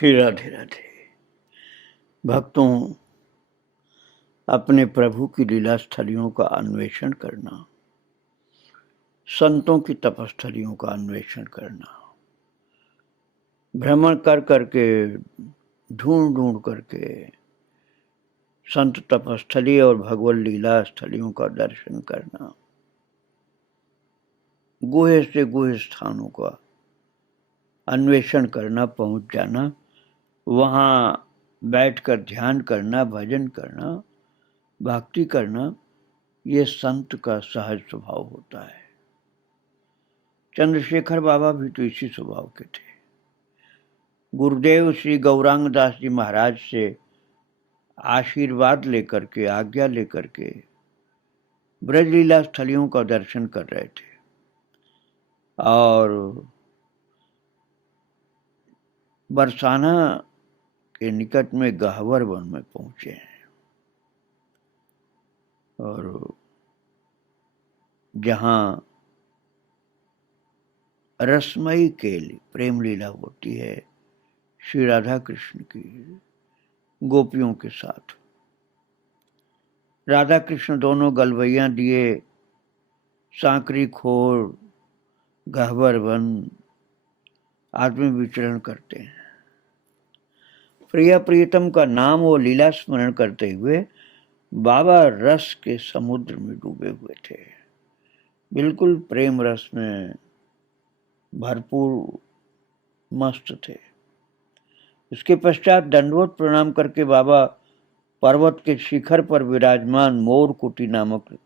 श्री राधे राधे। भक्तों, अपने प्रभु की लीला स्थलियों का अन्वेषण करना, संतों की तपस्थलियों का अन्वेषण करना, भ्रमण कर करके ढूंढ ढूंढ करके संत तपस्थली और भगवत लीला स्थलियों का दर्शन करना, गुहे से गुहे स्थानों का अन्वेषण करना, पहुंच जाना, वहां बैठकर ध्यान करना, भजन करना, भक्ति करना, ये संत का सहज स्वभाव होता है। चंद्रशेखर बाबा भी तो इसी स्वभाव के थे। गुरुदेव श्री गौरांग दास जी महाराज से आशीर्वाद लेकर के, आज्ञा लेकर के ब्रजलीला स्थलियों का दर्शन कर रहे थे और बरसाना के निकट में गहवर वन में पहुंचे हैं और जहां रसमयी केली प्रेम लीला होती है श्री राधा कृष्ण की गोपियों के साथ। राधा कृष्ण दोनों गलवैया दिए सांकरी खोर गहवर वन आदमी विचरण करते हैं। प्रिया प्रियतम का नाम और लीला स्मरण करते हुए बाबा रस के समुद्र में डूबे हुए थे, बिल्कुल प्रेम रस में भरपूर मस्त थे। इसके पश्चात दंडवत प्रणाम करके बाबा पर्वत के शिखर पर विराजमान मोर कुटी नामक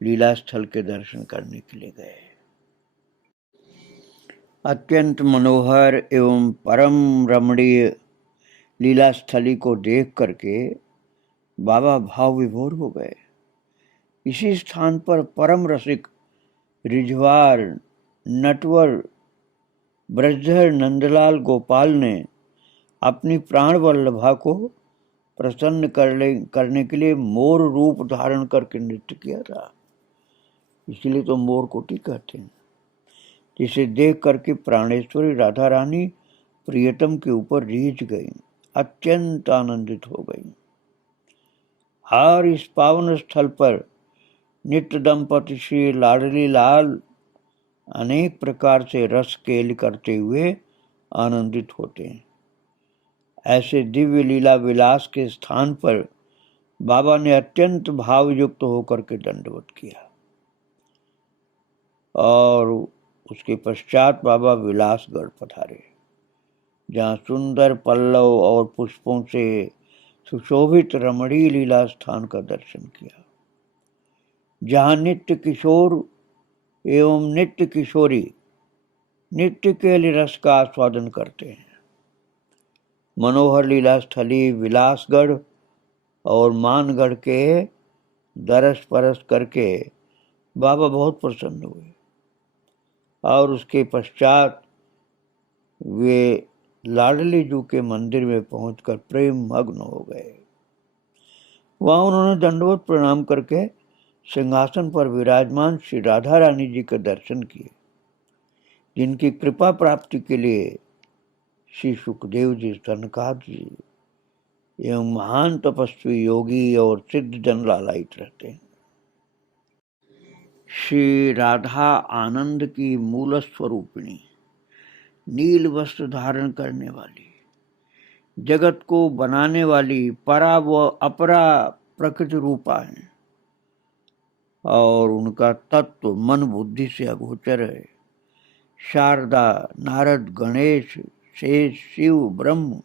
लीला स्थल के दर्शन करने के लिए गए। अत्यंत मनोहर एवं परम रमणीय लीला स्थली को देख करके बाबा भाव विभोर हो गए। इसी स्थान पर परम रसिक रिझवार नटवर ब्रजधर नंदलाल गोपाल ने अपनी प्राण वल्लभा को प्रसन्न करने के लिए मोर रूप धारण करके नृत्य किया था। इसलिए तो मोर कोटी कहते हैं। जिसे देख करके प्राणेश्वरी राधा रानी प्रियतम के ऊपर रीझ गई, अत्यंत आनंदित हो गई। और इस पावन स्थल पर नित्य दंपति श्री लाडली लाल अनेक प्रकार से रस केल करते हुए आनंदित होते हैं। ऐसे दिव्य लीला विलास के स्थान पर बाबा ने अत्यंत भावयुक्त होकर के दंडवत किया और उसके पश्चात बाबा विलासगढ़ पधारे, जहाँ सुंदर पल्लव और पुष्पों से सुशोभित रमणीय लीला स्थान का दर्शन किया, जहाँ नित्य किशोर एवं नित्य किशोरी नित्य के लिए रस का आस्वादन करते हैं। मनोहर लीला स्थली विलासगढ़ और मानगढ़ के दरस परस करके बाबा बहुत प्रसन्न हुए और उसके पश्चात वे लाडली जू के मंदिर में पहुंचकर प्रेम मग्न हो गए। वहां उन्होंने दंडवत प्रणाम करके सिंहासन पर विराजमान श्री राधा रानी जी के दर्शन किए, जिनकी कृपा प्राप्ति के लिए श्री सुखदेव जी, सनकाद जी एवं महान तपस्वी योगी और सिद्ध जन लालायित रहते हैं। श्री राधा आनंद की मूल स्वरूपिणी, नील वस्त्र धारण करने वाली, जगत को बनाने वाली परा व अपरा प्रकृति रूपा है और उनका तत्व मन बुद्धि से अगोचर है। शारदा, नारद, गणेश, शेष, शिव, ब्रह्म,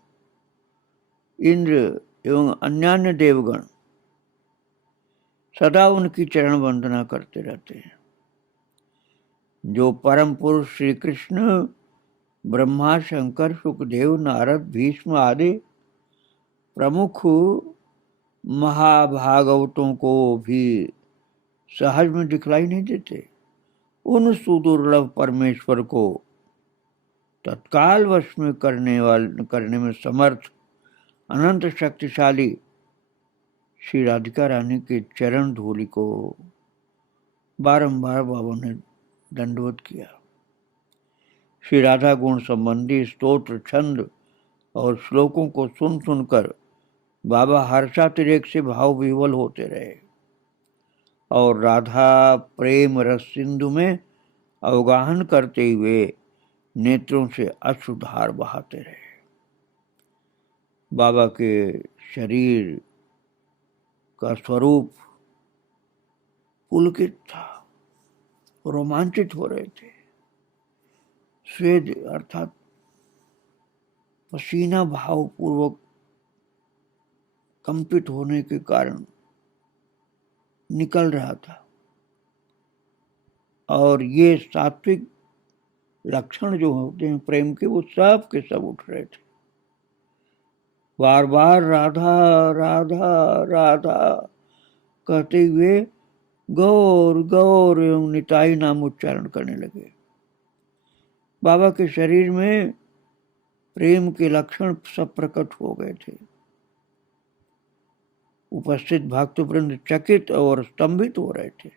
इंद्र एवं अन्यान्य देवगण सदा उनकी चरण वंदना करते रहते हैं। जो परम पुरुष श्री कृष्ण ब्रह्मा, शंकर, सुखदेव, नारद, भीष्म आदि प्रमुख महाभागवतों को भी सहज में दिखलाई नहीं देते, उन सुदुर्लभ परमेश्वर को तत्काल वश में करने में समर्थ अनंत शक्तिशाली श्री राधिका रानी के चरण धूलि को बारंबार बाबा ने दंडवत किया। श्री राधा गुण संबंधी स्तोत्र, छंद और श्लोकों को सुन सुनकर बाबा हर्षातिरेक से भाव विह्वल होते रहे और राधा प्रेम रस सिंधु में अवगाहन करते हुए नेत्रों से अश्रुधार बहाते रहे। बाबा के शरीर का स्वरूप पुलकित था, रोमांचित हो रहे थे। स्वेद अर्थात पसीना भाव पूर्वक कंपित होने के कारण निकल रहा था और ये सात्विक लक्षण जो होते हैं प्रेम के, वो सब के सब उठ रहे थे। बार बार राधा राधा राधा कहते हुए गौर गौर एवं निताई नाम उच्चारण करने लगे। बाबा के शरीर में प्रेम के लक्षण सब प्रकट हो गए थे। उपस्थित भक्तवृंद चकित और स्तंभित हो रहे थे।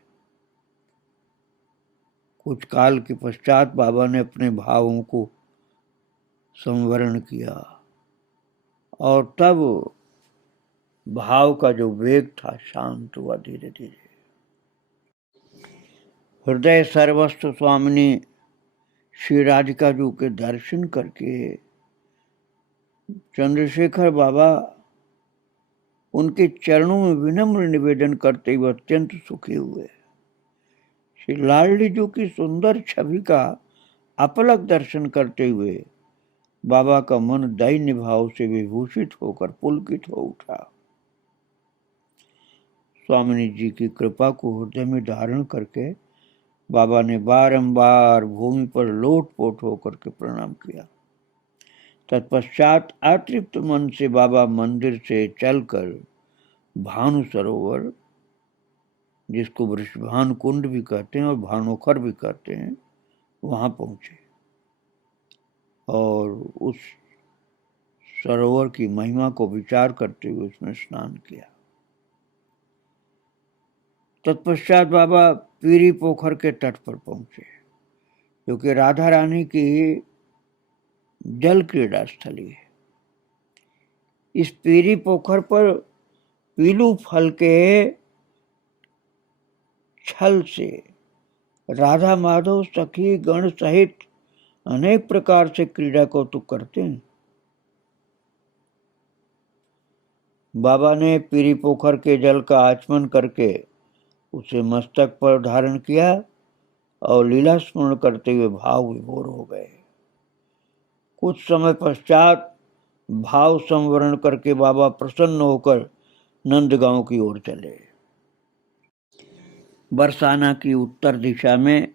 कुछ काल के पश्चात बाबा ने अपने भावों को संवरण किया और तब भाव का जो वेग था शांत हुआ धीरे धीरे। हृदय सर्वस्व स्वामिनी श्री राधिका जी के दर्शन करके चंद्रशेखर बाबा उनके चरणों में विनम्र निवेदन करते हुए अत्यंत सुखी हुए। श्री लाडली जी की सुंदर छवि का अपलक दर्शन करते हुए बाबा का मन दैन्य भाव से विभूषित होकर पुलकित हो उठा। स्वामिनी जी की कृपा को हृदय में धारण करके बाबा ने बारंबार भूमि पर लोटपोट होकर के प्रणाम किया। तत्पश्चात अतृप्त मन से बाबा मंदिर से चलकर भानु सरोवर, जिसको वृषभानु कुंड भी कहते हैं और भानुखर भी कहते हैं, वहां पहुंचे और उस सरोवर की महिमा को विचार करते हुए उसमें स्नान किया। तत्पश्चात बाबा पीरी पोखर के तट पर पहुंचे, जो कि राधा रानी की जल क्रीड़ा स्थली है। इस पीरी पोखर पर पीलू फल के छल से राधा माधव सखी गण सहित अनेक प्रकार से क्रीड़ा कौतुक करते हैं। बाबा ने पीरी पोखर के जल का आचमन करके उसे मस्तक पर धारण किया और लीला स्मरण करते हुए भाव विभोर हो गए। कुछ समय पश्चात भाव संवरण करके बाबा प्रसन्न होकर नंदगांव की ओर चले। बरसाना की उत्तर दिशा में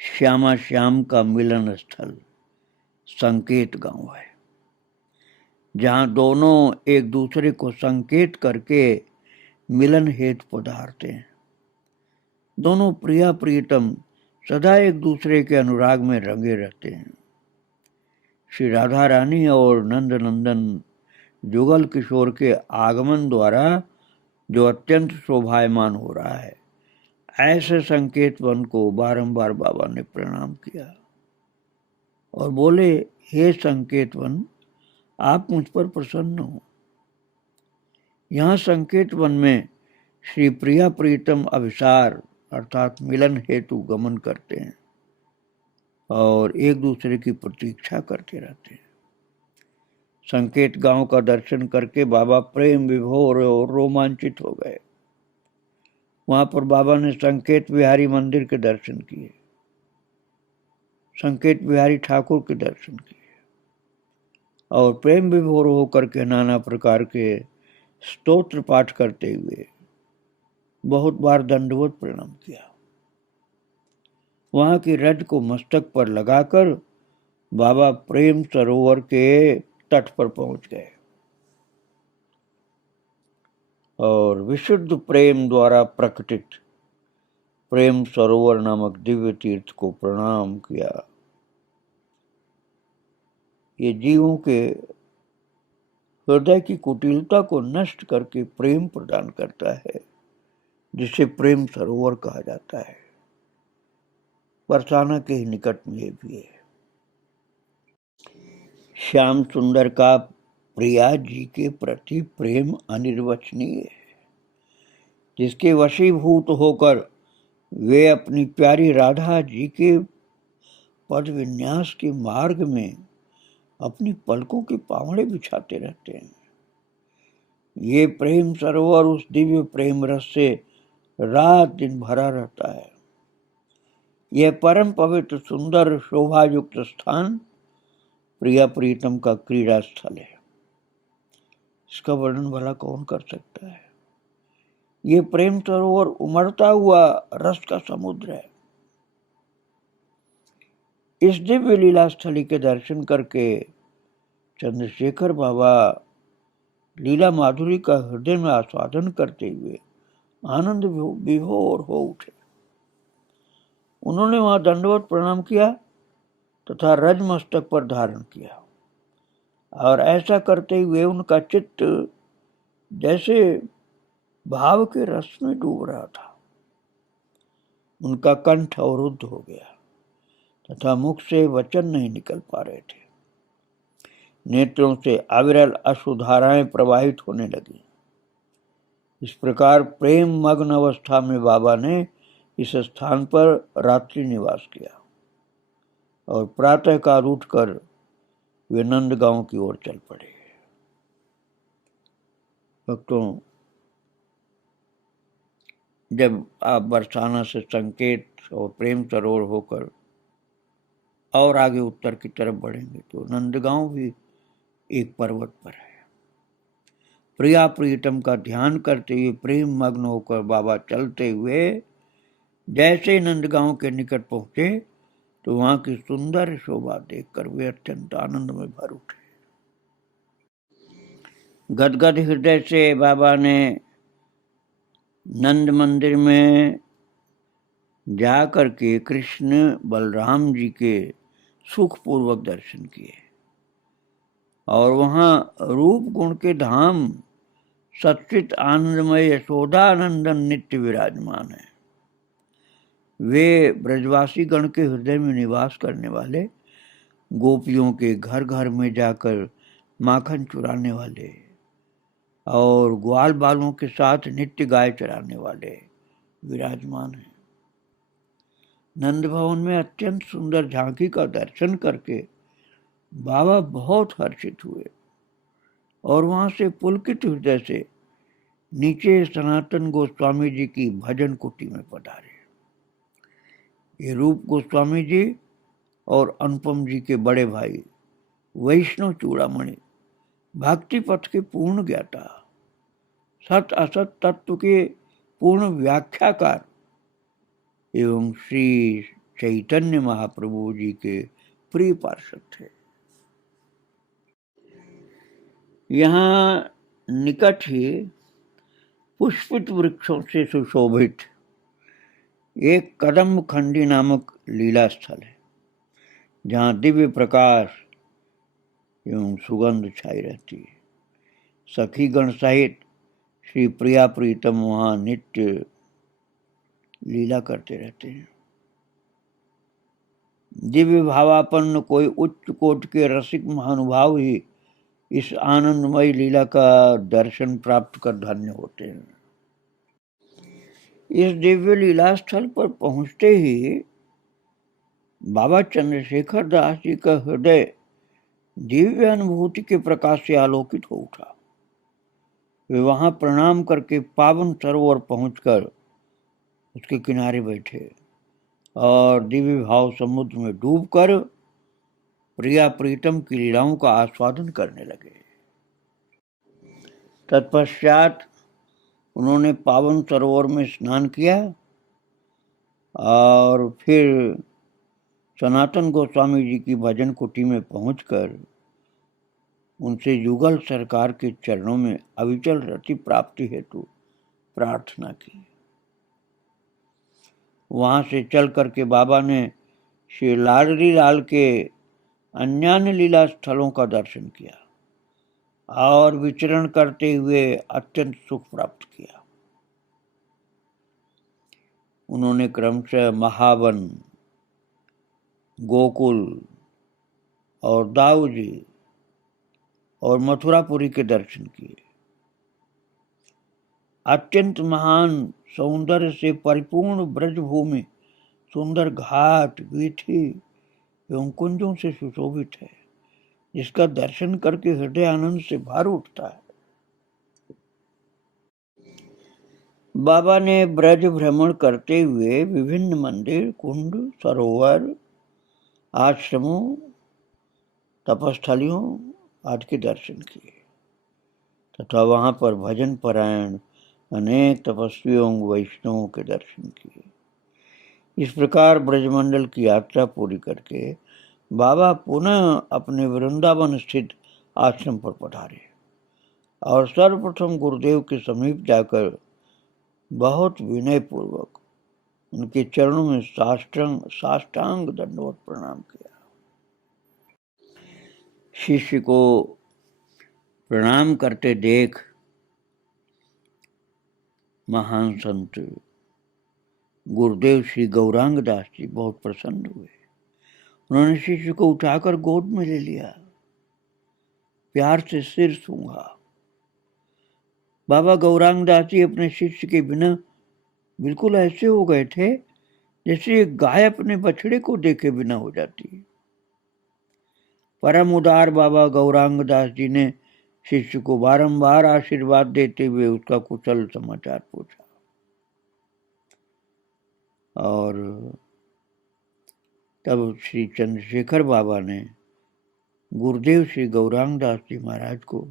श्यामा श्याम का मिलन स्थल संकेत गांव है, जहां दोनों एक दूसरे को संकेत करके मिलन हेतु पधारते हैं। दोनों प्रिया प्रियतम सदा एक दूसरे के अनुराग में रंगे रहते हैं। श्री राधा रानी और नंद नंदन जुगल किशोर के आगमन द्वारा जो अत्यंत शोभायमान हो रहा है, ऐसे संकेत वन को बारंबार बाबा ने प्रणाम किया और बोले, हे संकेत वन, आप मुझ पर प्रसन्न हो। यहाँ संकेत वन में श्री प्रिया प्रीतम अभिसार अर्थात मिलन हेतु गमन करते हैं और एक दूसरे की प्रतीक्षा करते रहते हैं। संकेत गांव का दर्शन करके बाबा प्रेम विभोर और रोमांचित हो गए। वहां पर बाबा ने संकेत बिहारी मंदिर के दर्शन किए, संकेत बिहारी ठाकुर के दर्शन किए और प्रेम विभोर होकर के नाना प्रकार के स्तोत्र पाठ करते हुए बहुत बार दंडवत प्रणाम किया। वहां की रज को मस्तक पर लगाकर बाबा प्रेम सरोवर के तट पर पहुंच गए और विशुद्ध प्रेम द्वारा प्रकटित प्रेम सरोवर नामक दिव्य तीर्थ को प्रणाम किया। ये जीवों के हृदय की कुटिलता को नष्ट करके प्रेम प्रदान करता है, जिसे प्रेम सरोवर कहा जाता है। बरसाना के ही निकट में ये भी है। श्याम सुंदर का प्रिया जी के प्रति प्रेम अनिर्वचनीय है, जिसके वशीभूत होकर वे अपनी प्यारी राधा जी के पद विन्यास के मार्ग में अपनी पलकों के पावड़े बिछाते रहते हैं। ये प्रेम सरोवर उस दिव्य प्रेम रस से रात दिन भरा रहता है। यह परम पवित्र सुंदर शोभा युक्त स्थान प्रिया प्रीतम का क्रीड़ा स्थल है। इसका वर्णन भला कौन कर सकता है। ये प्रेम सरोवर उमड़ता हुआ रस का समुद्र है। इस दिव्य लीला स्थली के दर्शन करके चंद्रशेखर बाबा लीला माधुरी का हृदय में आस्वादन करते हुए आनंद विभोर हो उठे। उन्होंने वहां दंडवत प्रणाम किया तथा रज मस्तक पर धारण किया, और ऐसा करते हुए उनका चित्त जैसे भाव के रस में डूब रहा था। उनका कंठ अवरुद्ध हो गया तथा मुख से वचन नहीं निकल पा रहे थे। नेत्रों से अविरल अश्रुधाराएं प्रवाहित होने लगी। इस प्रकार प्रेम मग्न अवस्था में बाबा ने इस स्थान पर रात्रि निवास किया और प्रातःकाल उठकर वे नंदगांव की ओर चल पड़े। भक्तों, जब आप बरसाना से संकेत और प्रेम सरोवर होकर और आगे उत्तर की तरफ बढ़ेंगे तो नंदगांव भी एक पर्वत पर है। प्रिया प्रीतम का ध्यान करते हुए प्रेम मग्न होकर बाबा चलते हुए जैसे नंदगांव के निकट पहुंचे तो वहां की सुंदर शोभा देखकर वे अत्यंत आनंद में भर उठे। गदगद हृदय से बाबा ने नंद मंदिर में जाकर के कृष्ण बलराम जी के सुखपूर्वक दर्शन किए और वहां रूप गुण के धाम सच्चित आनंदमय यशोदानंदन नित्य विराजमान है। वे ब्रजवासी गण के हृदय में निवास करने वाले, गोपियों के घर घर में जाकर माखन चुराने वाले और ग्वाल बालों के साथ नित्य गाय चराने वाले विराजमान हैं। नंद भवन में अत्यंत सुंदर झांकी का दर्शन करके बाबा बहुत हर्षित हुए और वहां से पुलकित हृदय से नीचे सनातन गोस्वामी जी की भजन कुटी में पधारे। ये रूप गोस्वामी जी और अनुपम जी के बड़े भाई वैष्णव चूड़ामणि भक्ति पथ के पूर्ण ज्ञाता, सत असत तत्व के पूर्ण व्याख्याकार एवं श्री चैतन्य महाप्रभु जी के प्रिय पार्षद थे। यहाँ निकट ही पुष्पित वृक्षों से सुशोभित एक कदम खंडी नामक लीला स्थल है, जहाँ दिव्य प्रकाश एवं सुगंध छाई रहती है। सखी गण सहित श्री प्रिया प्रीतम वहाँ नित्य लीला करते रहते हैं। दिव्य भावापन्न कोई उच्च कोट के रसिक महानुभाव ही इस आनंदमय लीला का दर्शन प्राप्त कर धन्य होते हैं। इस दिव्य लीला स्थल पर पहुंचते ही बाबा चंद्रशेखर दास जी का हृदय दिव्य अनुभूति के प्रकाश से आलोकित हो उठा। वे वहां प्रणाम करके पावन सरोवर पहुंचकर उसके किनारे बैठे और दिव्य भाव समुद्र में डूबकर प्रिया प्रीतम की लीलाओं का आस्वादन करने लगे। तत्पश्चात उन्होंने पावन सरोवर में स्नान किया और फिर सनातन गोस्वामी जी की भजन कुटी में पहुंचकर उनसे युगल सरकार के चरणों में अविचल रति प्राप्ति हेतु प्रार्थना की। वहां से चल करके बाबा ने श्री लाडली लाल के अन्य लीला स्थलों का दर्शन किया और विचरण करते हुए अत्यंत सुख प्राप्त किया। उन्होंने क्रमशः महावन, गोकुल और दाऊजी और मथुरापुरी के दर्शन किए। अत्यंत महान सौंदर्य से परिपूर्ण ब्रजभूमि सुंदर घाट, वीथी एवं कुंजों से सुशोभित है, जिसका दर्शन करके हृदय आनंद से भर उठता है। बाबा ने ब्रज भ्रमण करते हुए विभिन्न मंदिर, कुंड, सरोवर, आश्रमों, तपस्थलियों आदि के दर्शन किए तथा वहां पर भजन परायण अनेक तपस्वियों वैष्णवों के दर्शन किए। इस प्रकार ब्रजमंडल की यात्रा पूरी करके बाबा पुनः अपने वृंदावन स्थित आश्रम पर पधारे और सर्वप्रथम गुरुदेव के समीप जाकर बहुत विनय पूर्वक उनके चरणों में साष्टांग दंडवत प्रणाम किया। शिष्य को प्रणाम करते देख महान संत गुरुदेव श्री गौरांग दास जी बहुत प्रसन्न हुए। उन्होंने शिष्य को उठाकर गोद में ले लिया, प्यार से सिर सूंघा। बाबा गौरांग दास जी अपने शिष्य के बिना बिल्कुल ऐसे हो गए थे जैसे एक गाय अपने बछड़े को देखे बिना हो जाती है। परम उदार बाबा गौरांग दास जी ने शिष्य को बारंबार आशीर्वाद देते हुए उसका कुशल समाचार पूछा और तब श्री चंद्रशेखर बाबा ने गुरुदेव श्री गौरांग दास जी महाराज को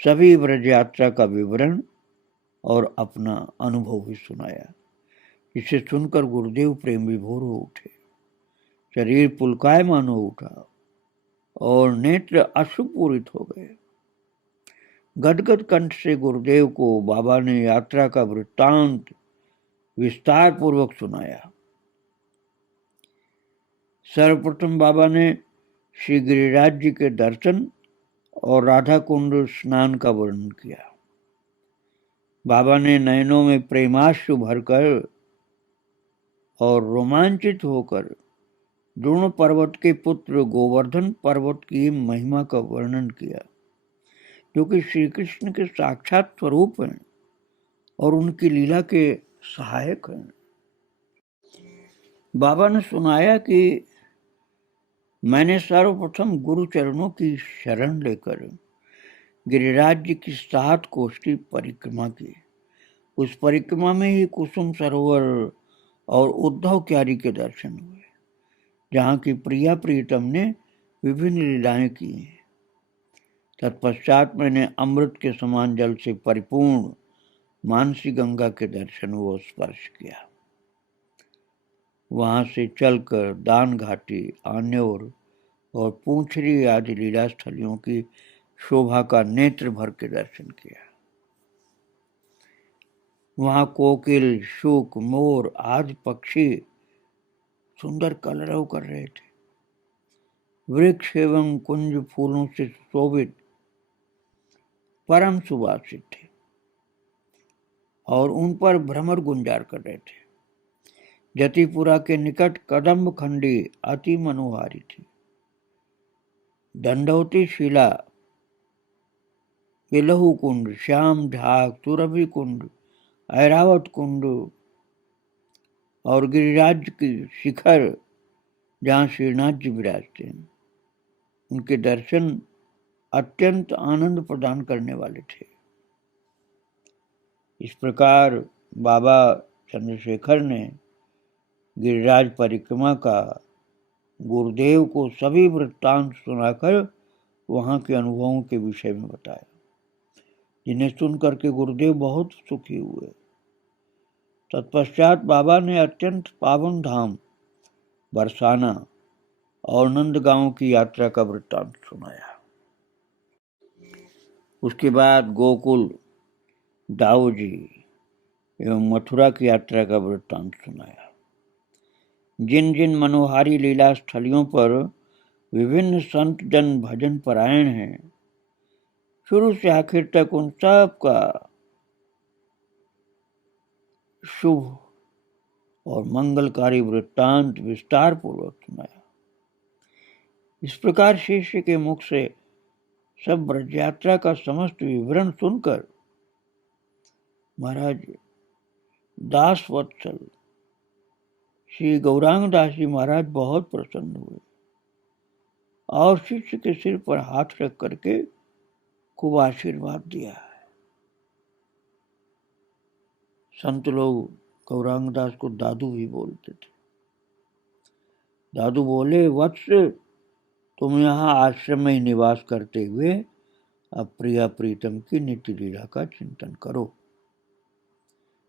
सभी ब्रज यात्रा का विवरण और अपना अनुभव भी सुनाया, जिसे सुनकर गुरुदेव प्रेम विभोर हो उठे। शरीर पुलकायमान हो उठा और नेत्र अश्रुपूरित हो गए। गदगद कंठ से गुरुदेव को बाबा ने यात्रा का वृत्तांत विस्तार पूर्वक सुनाया। सर्वप्रथम बाबा ने श्री गिरिराज जी के दर्शन और राधा कुंड स्नान का वर्णन किया। बाबा ने नयनों में प्रेमाश्रु भरकर और रोमांचित होकर द्रोण पर्वत के पुत्र गोवर्धन पर्वत की महिमा का वर्णन किया, जो कि श्री कृष्ण के साक्षात स्वरूप हैं और उनकी लीला के सहायक हैं। बाबा ने सुनाया कि मैंने सर्वप्रथम गुरु चरणों की शरण लेकर गिरिराज जी की 7 कोस की परिक्रमा की। उस परिक्रमा में ही कुसुम सरोवर और उद्धव क्यारी के दर्शन हुए, जहाँ की प्रिया प्रीतम ने विभिन्न लीलाएं की। तत्पश्चात मैंने अमृत के समान जल से परिपूर्ण मानसी गंगा के दर्शन व स्पर्श किया। वहां से चलकर दान घाटी, आन्योर और पूंछरी आदि लीला स्थलियों की शोभा का नेत्र भर के दर्शन किया। वहां कोकिल, शूक, मोर आदि पक्षी सुंदर कलरव कर रहे थे। वृक्ष एवं कुंज फूलों से सुशोभित परम सुवासित थे और उन पर भ्रमर गुंजार कर रहे थे। जतिपुरा के निकट कदम्ब खंडी अति मनोहारी थी। दंडवती शिला, बिलहु कुंड, श्याम झाग, सुरभि कुंड, ऐरावत कुंड और गिरिराज की शिखर जहाँ श्रीनाथ जी विराजते हैं, उनके दर्शन अत्यंत आनंद प्रदान करने वाले थे। इस प्रकार बाबा चंद्रशेखर ने गिरिराज परिक्रमा का गुरुदेव को सभी वृत्तांत सुनाकर वहां के अनुभवों के विषय में बताया, जिन्हें सुनकर के गुरुदेव बहुत सुखी हुए। तत्पश्चात बाबा ने अत्यंत पावन धाम बरसाना और नंदगांव की यात्रा का वृत्तांत सुनाया। उसके बाद गोकुल, दाऊजी एवं मथुरा की यात्रा का वृत्तांत सुनाया। जिन जिन मनोहारी लीला स्थलियों पर विभिन्न संत जन भजन परायण हैं, शुरू से आखिर तक उन सब का शुभ और मंगलकारी वृत्तांत विस्तार पूर्वक सुनाया। इस प्रकार शिष्य के मुख से सब ब्रज यात्रा का समस्त विवरण सुनकर महाराज दास वत्सल श्री गौरांग दास जी महाराज बहुत प्रसन्न हुए और शिष्य के सिर पर हाथ रख करके खूब आशीर्वाद दिया। संत लोग गौरांग दास को दादू भी बोलते थे। दादू बोले, वत्स तुम यहाँ आश्रम में निवास करते हुए अब प्रिया प्रीतम की नित्य लीला का चिंतन करो।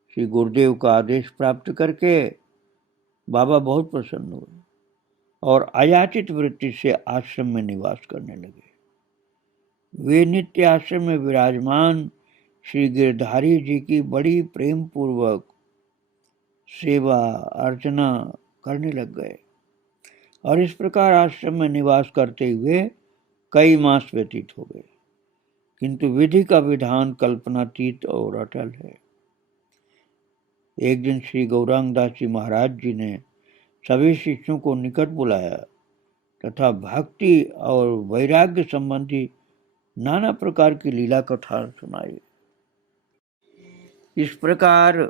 श्री गुरुदेव का आदेश प्राप्त करके बाबा बहुत प्रसन्न हुए और अयाचित वृत्ति से आश्रम में निवास करने लगे। वे नित्य आश्रम में विराजमान श्री गिरधारी जी की बड़ी प्रेम पूर्वक सेवा अर्चना करने लग गए और इस प्रकार आश्रम में निवास करते हुए कई मास व्यतीत हो गए, किंतु विधि का विधान कल्पनातीत और अटल है। एक दिन श्री गौरांग दास जी महाराज जी ने सभी शिष्यों को निकट बुलाया तथा भक्ति और वैराग्य संबंधी नाना प्रकार की लीला कथा सुनाई। इस प्रकार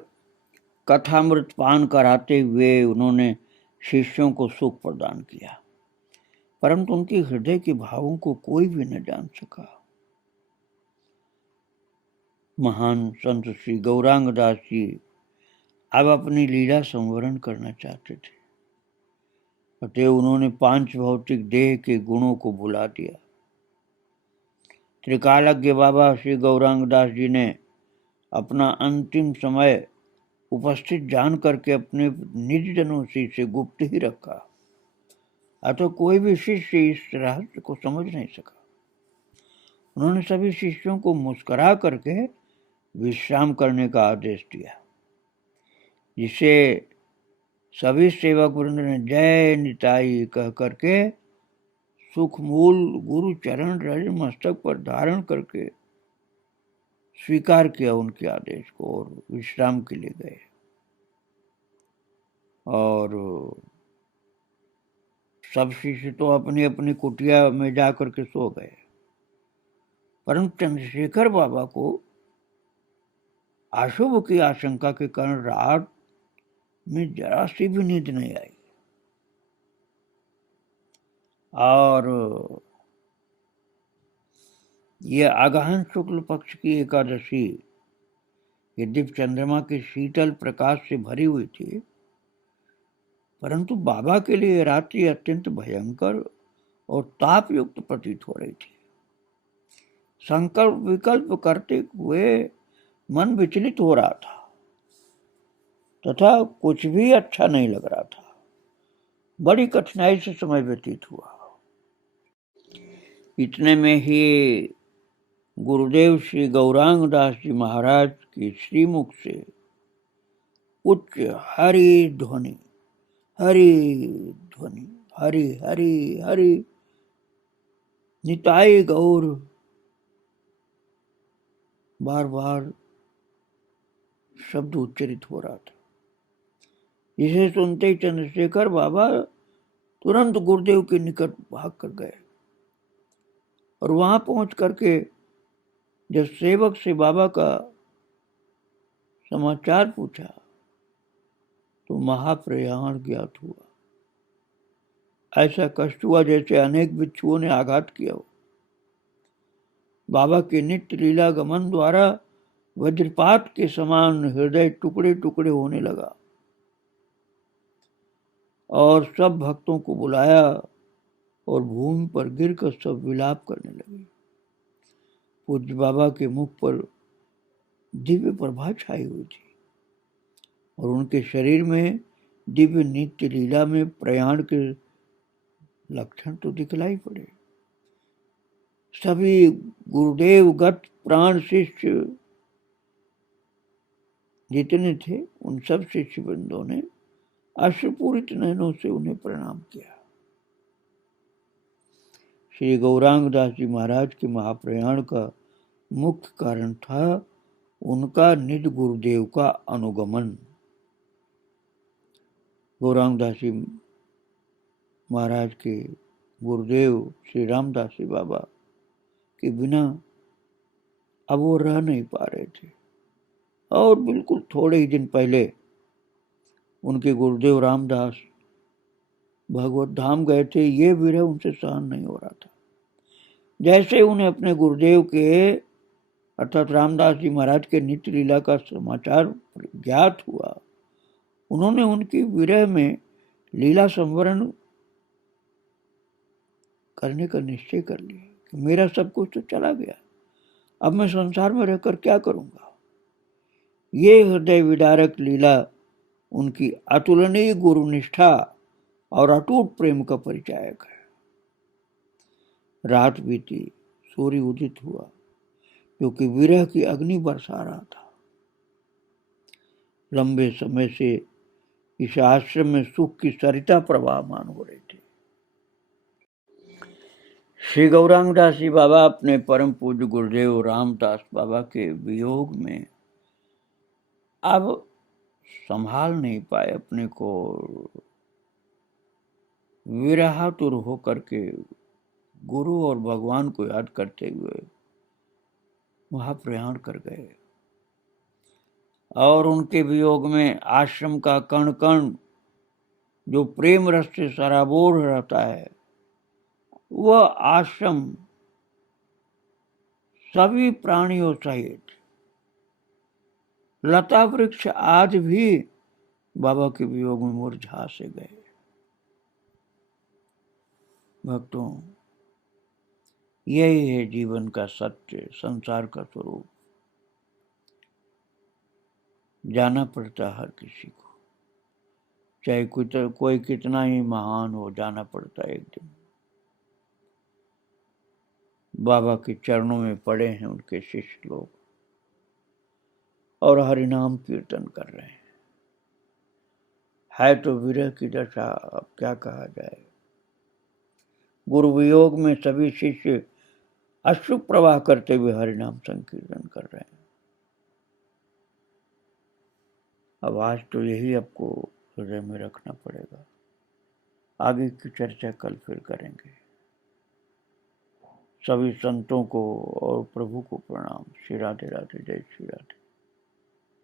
कथामृत पान कराते हुए उन्होंने शिष्यों को सुख प्रदान किया, परंतु उनके हृदय के भावों को कोई भी न जान सका। महान संत श्री गौरांग दास जी अब अपनी लीला संवरण करना चाहते थे, अतः उन्होंने 5 भौतिक देह के गुणों को भुला दिया। त्रिकालज्ञ बाबा श्री गौरांग दास जी ने अपना अंतिम समय उपस्थित जान करके अपने निज जनों से गुप्त ही रखा, अतः कोई भी शिष्य इस रहस्य को समझ नहीं सका। उन्होंने सभी शिष्यों को मुस्कुरा करके विश्राम करने का आदेश दिया, जिसे सभी सेवक वृंद ने जय निताई कह करके सुखमूल गुरु चरण रज मस्तक पर धारण करके स्वीकार किया उनके आदेश को और विश्राम के लिए गए। और सब शिष्य तो अपनी अपनी कुटिया में जाकर के सो गए, परंतु चंद्रशेखर बाबा को अशुभ की आशंका के कारण रात में जरा सी भी नींद नहीं आई और ये आगहन शुक्ल पक्ष की एकादशी यद्यपि चंद्रमा के शीतल प्रकाश से भरी हुई थी, परंतु बाबा के लिए रात्रि अत्यंत भयंकर और ताप युक्त प्रतीत हो रही थी। संकल्प विकल्प करते हुए मन विचलित हो रहा था तथा कुछ भी अच्छा नहीं लग रहा था। बड़ी कठिनाई से समय व्यतीत हुआ। इतने में ही गुरुदेव श्री गौरांग दास जी महाराज की श्रीमुख से उच्च हरि ध्वनि हरि ध्वनि हरि हरि हरि निताई गौर बार बार शब्द उच्चरित हो रहा था, जिसे सुनते ही चंद्रशेखर बाबा तुरंत गुरुदेव के निकट भाग कर गए और वहां पहुंच करके जब सेवक से बाबा का समाचार पूछा तो महाप्रयाण ज्ञात हुआ। ऐसा कष्ट हुआ जैसे अनेक बिच्छुओं ने आघात किया हो। बाबा के नित्य लीला गमन द्वारा वज्रपात के समान हृदय टुकड़े टुकड़े होने लगा और सब भक्तों को बुलाया और भूमि पर गिरकर सब विलाप करने लगे। पूज्य बाबा के मुख पर दिव्य प्रभा छाई हुई थी और उनके शरीर में दिव्य नित्य लीला में प्रयाण के लक्षण तो दिखलाई पड़े। सभी गुरुदेव गत प्राण शिष्य जितने थे उन सब शिष्य वृंदों ने अश्रुपूरित नयनों से उन्हें प्रणाम किया। श्री गौरांग दास जी महाराज के महाप्रयाण का मुख्य कारण था उनका निज गुरुदेव का अनुगमन। गौरांग दास जी महाराज के गुरुदेव श्री रामदास जी बाबा कि बिना अब वो रह नहीं पा रहे थे। और बिल्कुल थोड़े ही दिन पहले उनके गुरुदेव रामदास भगवत धाम गए थे, ये विरह उनसे सहन नहीं हो रहा था। जैसे उन्हें अपने गुरुदेव के अर्थात रामदास जी महाराज के नित्य लीला का समाचार ज्ञात हुआ, उन्होंने उनकी विरह में लीला संवरण करने का निश्चय कर लिया कि मेरा सब कुछ तो चला गया, अब मैं संसार में रहकर क्या करूंगा। ये हृदय विदारक लीला उनकी अतुलनीय गुरुनिष्ठा और अटूट प्रेम का परिचायक है। रात बीती, सूर्य उदित हुआ, क्योंकि विरह की अग्नि बरसा रहा था। लंबे समय से इस आश्रम में सुख की सरिता प्रवाहमान हो रही थी। श्री गौरांग दास जी बाबा अपने परम पूज्य गुरुदेव रामदास बाबा के वियोग में अब संभाल नहीं पाए अपने को, विरहातुर होकर के गुरु और भगवान को याद करते हुए वहां प्रयाण कर गए। और उनके वियोग में आश्रम का कण कण जो प्रेम रस से सराबोर रहता है, वह आश्रम सभी प्राणियों सहित लता वृक्ष आज भी बाबा के वियोग में मुरझा से गए। भक्तों, यही है जीवन का सत्य, संसार का स्वरूप। जाना पड़ता हर किसी को, चाहे कोई कितना ही महान हो, जाना पड़ता है एक दिन। बाबा के चरणों में पड़े हैं उनके शिष्य लोग और हरिनाम कीर्तन कर रहे हैं। है तो विरह की दशा, अब क्या कहा जाए। गुरु वियोग में सभी शिष्य अश्रु प्रवाह करते हुए हरिनाम संकीर्तन कर रहे हैं। अब आज तो यही आपको हृदय में रखना पड़ेगा। आगे की चर्चा कल फिर करेंगे। सभी संतों को और प्रभु को प्रणाम। श्री राधे राधे, जय श्री राधे।